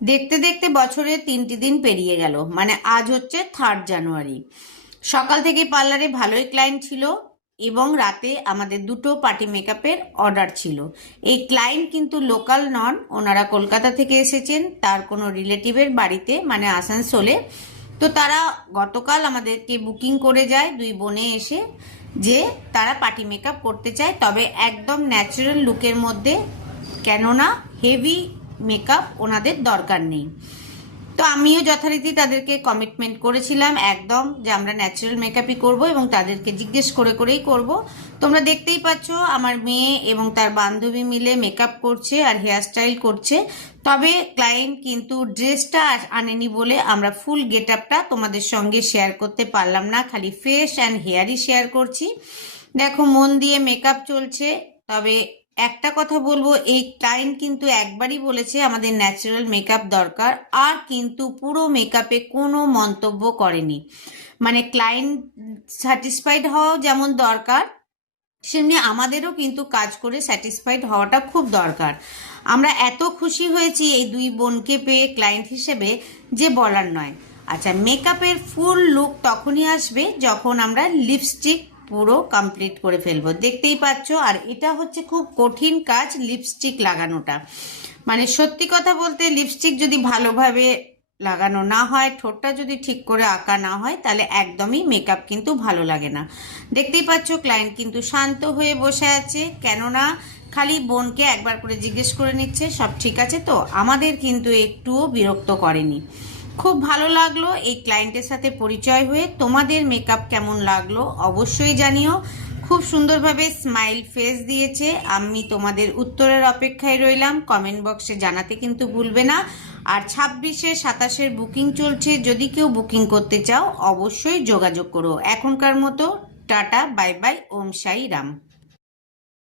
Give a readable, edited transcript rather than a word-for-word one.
দেখতে দেখতে বছরে 3টি দিন পেরিয়ে গেল, মানে আজ হচ্ছে 3 জানুয়ারি। সকাল থেকে পার্লারে ভালোই ক্লায়েন্ট ছিল এবং রাতে আমাদের 2টো পার্টি মেকআপের অর্ডার ছিল। এই ক্লায়েন্ট কিন্তু লোকাল নন, ওনারা কলকাতা থেকে এসেছেন তার কোনো রিলেটিভের বাড়িতে, মানে আসানসোলে। তো তারা গতকাল আমাদেরকে বুকিং করে যায়, 2 বোনে এসে, যে তারা পার্টি মেকআপ করতে চায়, তবে একদম ন্যাচারাল লুকের মধ্যে, কেননা হেভি মেকআপ ওনাদের দরকার নেই। তো আমিও যথারীতি তাদেরকে কমিটমেন্ট করেছিলাম একদম, যে আমরা ন্যাচারাল মেকআপই করব এবং তাদেরকে জিজ্ঞেস করে করেই করব। তোমরা দেখতেই পাচ্ছ আমার মেয়ে এবং তার বান্ধবী মিলে মেকআপ করছে আর হেয়ার স্টাইল করছে। তবে ক্লায়েন্ট কিন্তু ড্রেসটা আনেনি বলে আমরা ফুল গেট আপটা তোমাদের সঙ্গে শেয়ার করতে পারলাম না, খালি ফেস অ্যান্ড হেয়ারই শেয়ার করছি। দেখো মন দিয়ে মেকআপ চলছে। তবে একটা কথা বলবো, এই ক্লায়েন্ট কিন্তু একবারই বলেছে আমাদের ন্যাচারাল মেকআপ দরকার, আর কিন্তু পুরো মেকআপে কোনো মন্তব্য করেনি। মানে ক্লায়েন্ট স্যাটিসফাইড হওয়া যেমন দরকার, সেমনি আমাদেরও কিন্তু কাজ করে স্যাটিসফাইড হওয়াটা খুব দরকার। আমরা এত খুশি হয়েছি এই 2 বোনকে পেয়ে ক্লায়েন্ট হিসেবে, যে বলার নয়। আচ্ছা, মেকআপের ফুল লুক তখনই আসবে যখন আমরা লিপস্টিক পুরো কমপ্লিট করে ফেলবো, দেখতেই পাচ্ছ। আর এটা হচ্ছে খুব কঠিন কাজ, লিপস্টিক লাগানোটা। মানে সত্যি কথা বলতে, লিপস্টিক যদি ভালোভাবে লাগানো না হয়, ঠোঁটটা যদি ঠিক করে আঁকা না হয়, তাহলে একদমই মেকআপ কিন্তু ভালো লাগে না। দেখতেই পাচ্ছ ক্লায়েন্ট কিন্তু শান্ত হয়ে বসে আছে, কেননা খালি বোনকে একবার করে জিজ্ঞেস করে নিচ্ছে সব ঠিক আছে তো। আমাদের কিন্তু একটুও বিরক্ত করেনি। খুব ভালো লাগলো এই ক্লায়েন্টের সাথে পরিচয় হয়ে। তোমাদের মেকআপ কেমন লাগলো অবশ্যই জানিও। খুব সুন্দরভাবে স্মাইল ফেস দিয়েছে। আমি তোমাদের উত্তরের অপেক্ষায় রইলাম, কমেন্ট বক্সে জানাতে কিন্তু ভুলবে না। আর 26-এ 27-এর বুকিং চলছে, যদি কেউ বুকিং করতে চাও অবশ্যই যোগাযোগ করো। এখনকার মতো টাটা, বাই বাই, ওম সাই রাম।